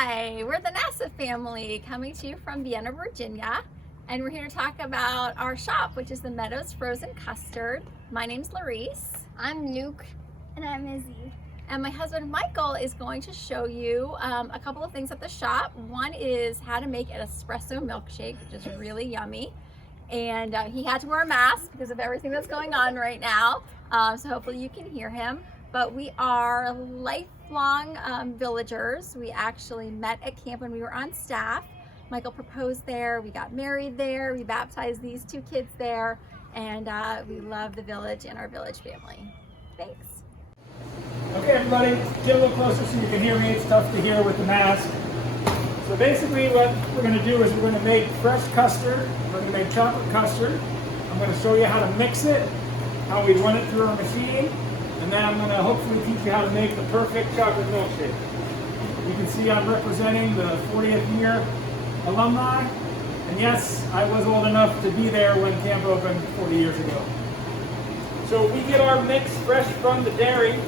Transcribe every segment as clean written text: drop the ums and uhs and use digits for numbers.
Hi, we're the NASA family coming to you from Vienna, Virginia, and we're here to talk about our shop, which is the Meadows Frozen Custard. My name's Larice. I'm Luke. And I'm Izzy. And my husband Michael is going to show you a couple of things at the shop. One is how to make an espresso milkshake, which is really yummy. And he had to wear a mask because of everything that's going on right now. So hopefully you can hear him. But we are lifelong villagers. We actually met at camp when we were on staff. Michael proposed there, we got married there, we baptized these two kids there, and we love the village and our village family. Thanks. Okay, everybody, get a little closer so you can hear me. It's tough to hear with the mask. So basically what we're going to do is we're going to make fresh custard. We're going to make chocolate custard. I'm going to show you how to mix it, how we run it through our machine, and then I'm going to hopefully teach you how to make the perfect chocolate milkshake. You can see I'm representing the 40th year alumni, and yes, I was old enough to be there when camp opened 40 years ago. So we get our mix fresh from the dairy,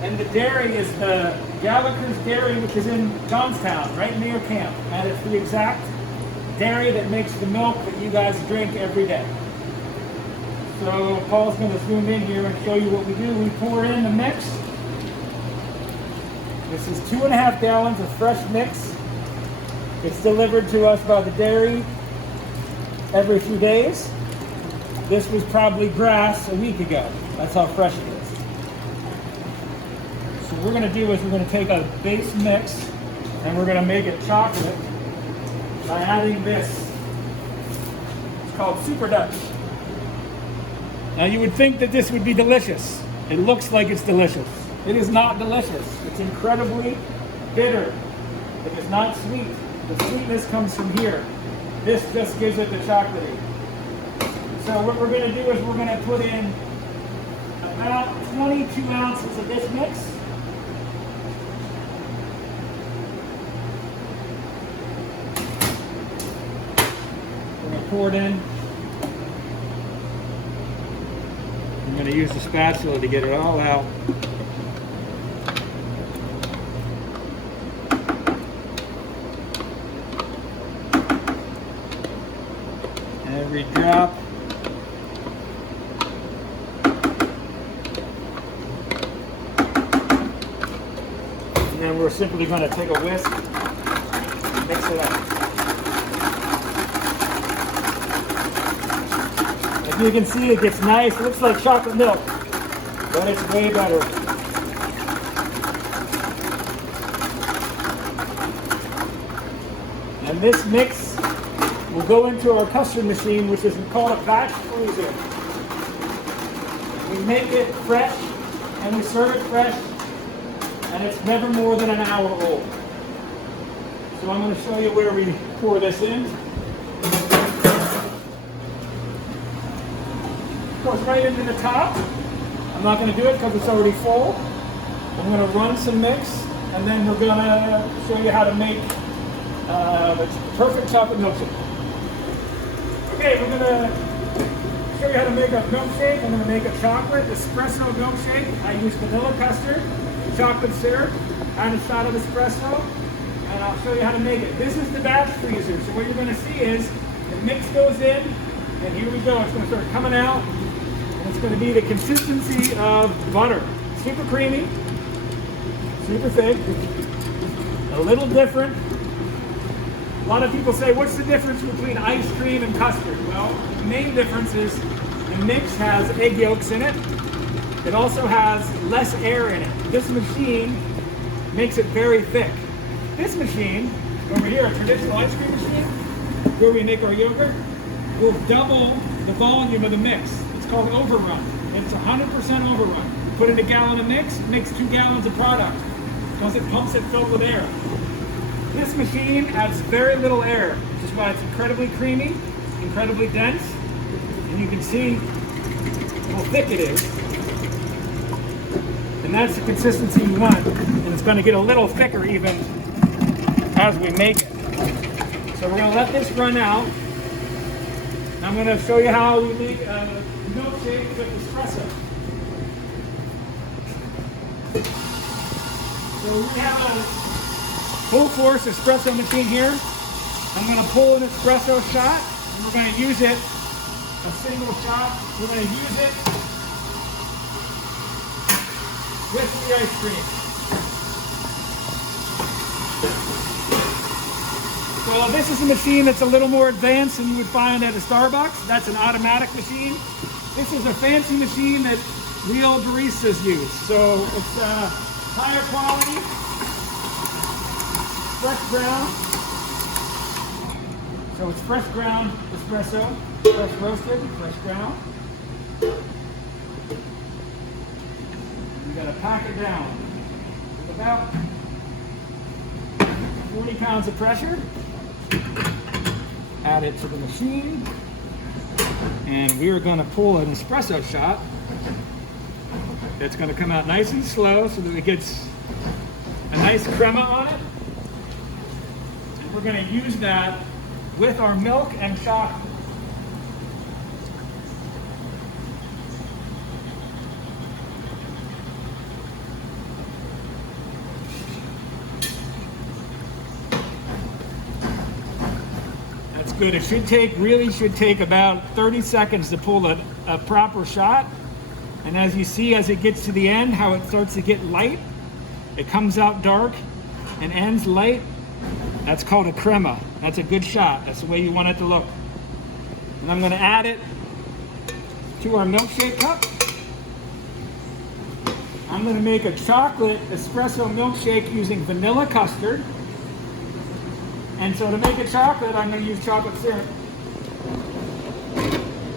and the dairy is the Gallagher's Dairy, which is in Johnstown, right near camp, and it's the exact dairy that makes the milk that you guys drink every day. So Paul's going to zoom in here and show you what we do. We pour in the mix. This is 2.5 gallons of fresh mix. It's delivered to us by the dairy every few days. This was probably grass a week ago. That's how fresh it is. So what we're going to do is we're going to take a base mix and we're going to make it chocolate by adding this. It's called Super Dutch. Now you would think that this would be delicious. It looks like it's delicious. It is not delicious. It's incredibly bitter. It is not sweet. The sweetness comes from here. This just gives it the chocolatey. So what we're going to do is we're going to put in about 22 ounces of this mix. We're going to pour it in. I'm going to use the spatula to get it all out. Every drop. And then we're simply going to take a whisk and mix it up. As you can see, it gets nice. It looks like chocolate milk, but it's way better. And this mix will go into our custard machine, which is called a batch freezer. We make it fresh, and we serve it fresh, and it's never more than an hour old. So I'm going to show you where we pour this in. Goes right into the top. I'm not going to do it because it's already full. I'm going to run some mix, and then we're going to show you how to make the perfect chocolate milkshake. Okay, we're going to show you how to make a milkshake. I'm going to make a chocolate espresso milkshake. I use vanilla custard, chocolate syrup, and a shot of espresso, and I'll show you how to make it. This is the batch freezer. So what you're going to see is the mix goes in, and here we go. It's going to start coming out. It's going to be the consistency of butter. Super creamy, super thick, a little different. A lot of people say, what's the difference between ice cream and custard? Well, the main difference is the mix has egg yolks in it. It also has less air in it. This machine makes it very thick. This machine, over here, a traditional ice cream machine, where we make our yogurt, will double the volume of the mix. It's called overrun. It's 100% overrun. Put in a gallon of mix, makes 2 gallons of product. Once it pumps it filled with air. This machine adds very little air, which is why it's incredibly creamy, incredibly dense, and you can see how thick it is. And that's the consistency you want. And it's going to get a little thicker even as we make it. So we're going to let this run out. I'm going to show you how we make a milkshake with espresso. So we have a full force espresso machine here. I'm going to pull an espresso shot, and we're going to use it, a single shot. We're going to use it with the ice cream. So this is a machine that's a little more advanced than you would find at a Starbucks. That's an automatic machine. This is a fancy machine that real baristas use. So it's higher quality, fresh ground. So it's fresh ground espresso, fresh roasted, fresh ground. You gotta pack it down with about 40 pounds of pressure. Add it to the machine, and we're going to pull an espresso shot. It's going to come out nice and slow so that it gets a nice crema on it. And we're going to use that with our milk and chocolate. Good. It should take about 30 seconds to pull a proper shot. And as you see, as it gets to the end, how it starts to get light. It comes out dark and ends light. That's called a crema. That's a good shot. That's the way you want it to look. And I'm going to add it to our milkshake cup. I'm going to make a chocolate espresso milkshake using vanilla custard. And so to make a chocolate, I'm going to use chocolate syrup.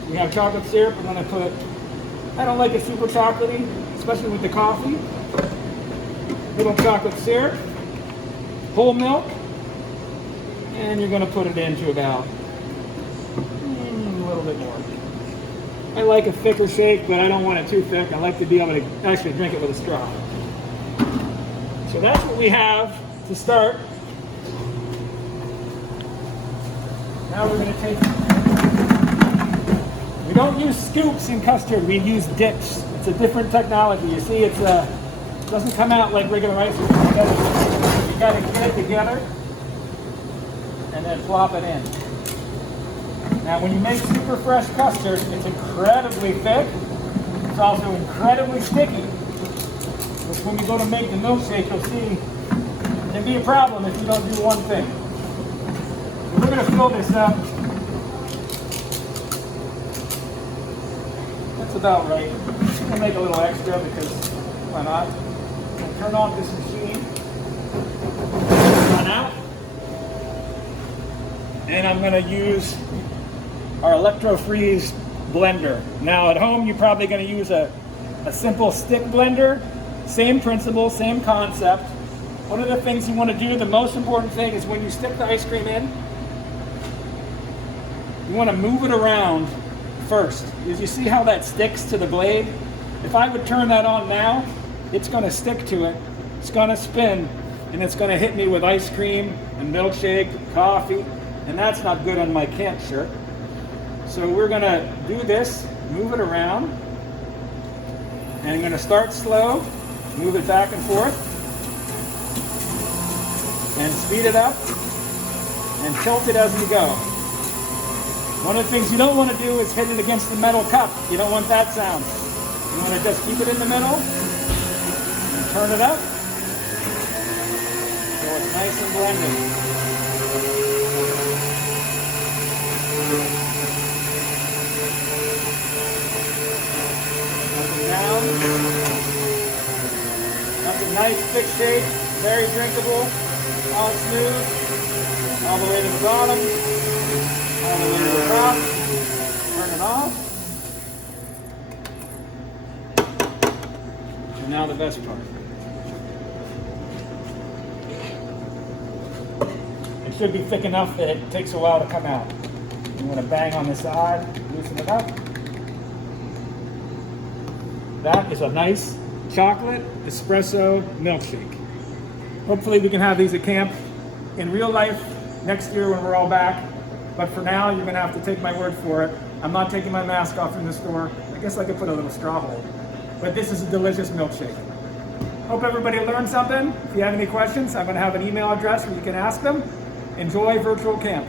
We have chocolate syrup. I'm going to put, I don't like it super chocolatey, especially with the coffee. Little chocolate syrup, whole milk, and you're going to put it into about a little bit more. I like a thicker shake, but I don't want it too thick. I like to be able to actually drink it with a straw. So that's what we have to start. Now we're going to take, we don't use scoops in custard, we use dips. It's a different technology. You see, it doesn't come out like regular ice cream. You got to get it together and then plop it in. Now when you make super fresh custard, it's incredibly thick. It's also incredibly sticky. Which when you go to make the milkshake, you'll see it can be a problem if you don't do one thing. We're going to fill this up. That's about right. I'm going to make a little extra because why not? I'm going to turn off this machine. Run out. And I'm going to use our electro-freeze blender. Now at home, you're probably going to use a simple stick blender. Same principle, same concept. One of the things you want to do, the most important thing is when you stick the ice cream in, you want to move it around first. Because you see how that sticks to the blade? If I would turn that on now, it's going to stick to it. It's going to spin, and it's going to hit me with ice cream and milkshake, coffee, and that's not good on my camp shirt. So we're going to do this, move it around, and I'm going to start slow, move it back and forth, and speed it up, and tilt it as we go. One of the things you don't want to do is hit it against the metal cup. You don't want that sound. You want to just keep it in the middle and turn it up so it's nice and blended. Up and down. That's a nice thick shake, very drinkable, all smooth, all the way to the bottom. All the way to the top, turn it off. And now the best part. It should be thick enough that it takes a while to come out. You want to bang on the side, loosen it up. That is a nice chocolate espresso milkshake. Hopefully we can have these at camp in real life next year when we're all back. But for now, you're going to have to take my word for it. I'm not taking my mask off in the store. I guess I could put a little straw hole. But this is a delicious milkshake. Hope everybody learned something. If you have any questions, I'm going to have an email address where you can ask them. Enjoy virtual camp.